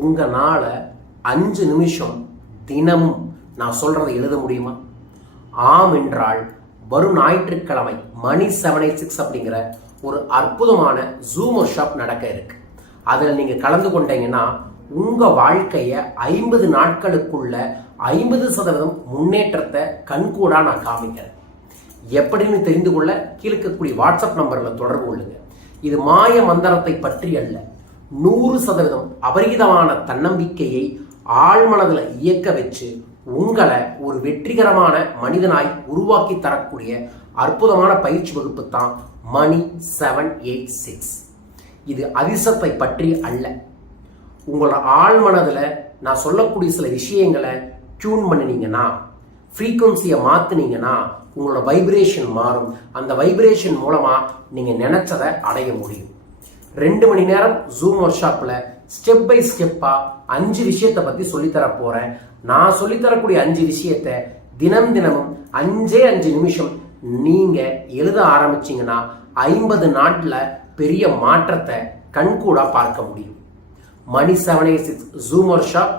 உங்களால் அஞ்சு நிமிஷம் தினமும் நான் சொல்கிறத எழுத முடியுமா? ஆம் என்றால் வரும் ஞாயிற்றுக்கிழமை மணி செவன் எயிட் சிக்ஸ் அப்படிங்கிற ஒரு அற்புதமான ஜூம் ஷாப் நடக்க இருக்கு. அதில் நீங்கள் கலந்து கொண்டீங்கன்னா உங்கள் வாழ்க்கையை ஐம்பது நாட்களுக்குள்ள ஐம்பது சதவீதம் முன்னேற்றத்தை கண்கூடா நான் காமிக்கிறேன். எப்படின்னு தெரிந்து கொள்ள கீழ்க்கக்கூடிய வாட்ஸ்அப் நம்பரில் தொடர்பு கொள்ளுங்க. இது மாய மந்திரத்தை பற்றி அல்ல. நூறு சதவீதம் அபரிதமான தன்னம்பிக்கையை ஆழ்மனதில் இயக்க வச்சு உங்களை ஒரு வெற்றிகரமான மனிதனாய் உருவாக்கி தரக்கூடிய அற்புதமான பயிற்சி வகுப்பு தான் மணி செவன் எயிட் சிக்ஸ். இது அதிசத்தை பற்றி அல்ல. உங்களோட ஆழ்மனதில் நான் சொல்லக்கூடிய சில விஷயங்களை டியூன் பண்ணினீங்கன்னா ஃப்ரீக்குவன்சியை மாற்றினீங்கன்னா உங்களோட வைப்ரேஷன் மாறும். அந்த வைப்ரேஷன் மூலமாக நீங்கள் நினச்சதை அடைய முடியும். ரெண்டு மணி நேரம் ஜூம் ஒர்க் ஷாப்பில் ஸ்டெப் பை ஸ்டெப்பாக அஞ்சு விஷயத்தை பற்றி சொல்லித்தர போகிறேன் நான் சொல்லித்தரக்கூடிய அஞ்சு விஷயத்தை தினம் தினமும் அஞ்சே அஞ்சு நிமிஷம் நீங்கள் எழுத ஆரம்பிச்சீங்கன்னா ஐம்பது நாட்டில் பெரிய மாற்றத்தை கண்கூடாக பார்க்க முடியும். மணி seven eight six zoom workshop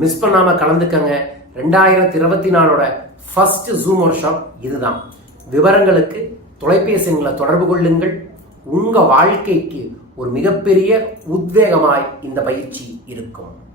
miss பண்ணாமல் கலந்துக்கங்க. ரெண்டாயிரத்தி இருபத்தி நாலோட ஃபஸ்ட்டு ஜூம் ஒர்க் ஷாப் இதுதான். விவரங்களுக்கு தொலைபேசிகளை தொடர்பு கொள்ளுங்கள். உங்கள் வாழ்க்கைக்கு ஒரு மிகப்பெரிய உத்வேகமாய் இந்த பயிற்சி இருக்கும்.